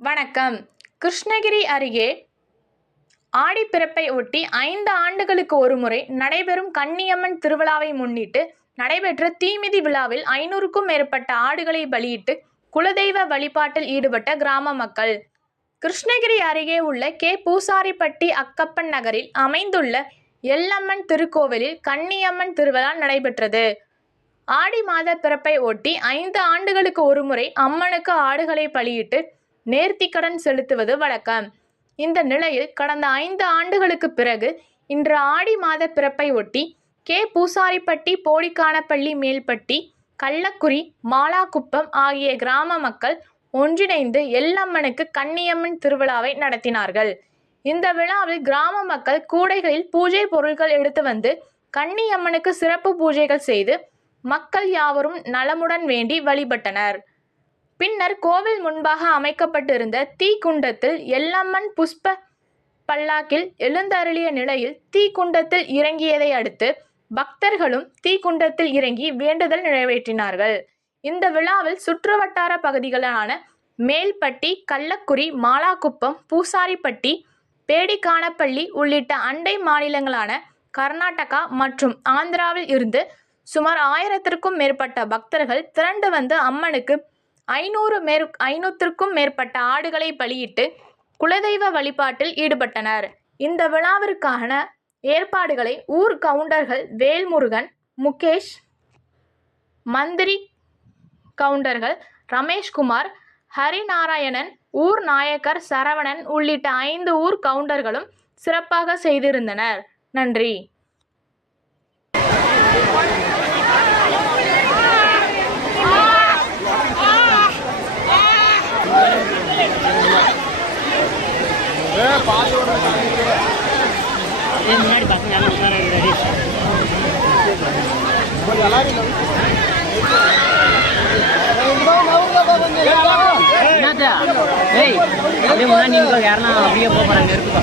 வணக்கம். கிருஷ்ணகிரி அருகே ஆடிப்பிறப்பை ஒட்டி ஐந்து ஆண்டுகளுக்கு ஒருமுறை நடைபெறும் கன்னியம்மன் திருவிழாவை முன்னிட்டு நடைபெற்ற தீமிதி விழாவில் ஐநூறுக்கும் மேற்பட்ட ஆடுகளை பலியிட்டு குலதெய்வ வழிபாட்டில் ஈடுபட்ட கிராம மக்கள். கிருஷ்ணகிரி அருகே உள்ள கே. பூசாரிப்பட்டி அக்கப்பன் நகரில் அமைந்துள்ள எல்லம்மன் திருக்கோவிலில் கன்னியம்மன் திருவிழா நடைபெற்றது. ஆடி மாத பிறப்பை ஒட்டி ஐந்து ஆண்டுகளுக்கு ஒருமுறை அம்மனுக்கு ஆடுகளை பலியிட்டு நேர்த்திக்கடன் செலுத்துவது வழக்கம். இந்த நிலையில் கடந்த ஐந்து ஆண்டுகளுக்கு பிறகு இன்று ஆடி மாத பிறப்பை ஒட்டி கே. பூசாரிப்பட்டி போடிக்கானப்பள்ளி மேல்பட்டி கள்ளக்குறி மாலாக்குப்பம் ஆகிய கிராம மக்கள் ஒன்றிணைந்து எல்லம்மனுக்கு கன்னியம்மன் திருவிழாவை நடத்தினார்கள். இந்த விழாவில் கிராம மக்கள் கூடைகளில் பூஜை பொருட்கள் எடுத்து வந்து கன்னியம்மனுக்கு சிறப்பு பூஜைகள் செய்து மக்கள் யாவரும் நலமுடன் வேண்டி வழிபட்டனர். பின்னர் கோவில் முன்பாக அமைக்கப்பட்டிருந்த தீக்குண்டத்தில் எல்லம்மன் புஷ்ப பல்லாக்கில் எழுந்தருளிய நிலையில் தீக்குண்டத்தில் இறங்கியதை அடுத்து பக்தர்களும் தீக்குண்டத்தில் இறங்கி வேண்டுதல் நிறைவேற்றினார்கள். இந்த விழாவில் சுற்றுவட்டார பகுதிகளான மேல்பட்டி கள்ளக்குறி மாலாக்குப்பம் பூசாரிப்பட்டி பேடிக்கானப்பள்ளி உள்ளிட்ட அண்டை மாநிலங்களான கர்நாடகா மற்றும் ஆந்திராவில் இருந்து சுமார் ஆயிரத்திற்கும் மேற்பட்ட பக்தர்கள் திரண்டு வந்து அம்மனுக்கு ஐநூறு மேற் ஐநூற்றுக்கும் மேற்பட்ட ஆடுகளை பலியிட்டு குலதெய்வ வழிபாட்டில் ஈடுபட்டனர். இந்த விழாவிற்கான ஏற்பாடுகளை ஊர் கவுண்டர்கள் வேல்முருகன் முகேஷ் மந்திரி கவுண்டர்கள் ரமேஷ்குமார் ஹரிநாராயணன் ஊர் நாயக்கர் சரவணன் உள்ளிட்ட ஐந்து ஊர் கவுண்டர்களும் சிறப்பாக செய்திருந்தனர். நன்றி. முன்னாடி பசங்க எல்லாம் உட்கார ரெடி என்னத்தா ஏய் அப்படியே முன்னாடி நீங்க அப்படியே போக இருக்குப்பா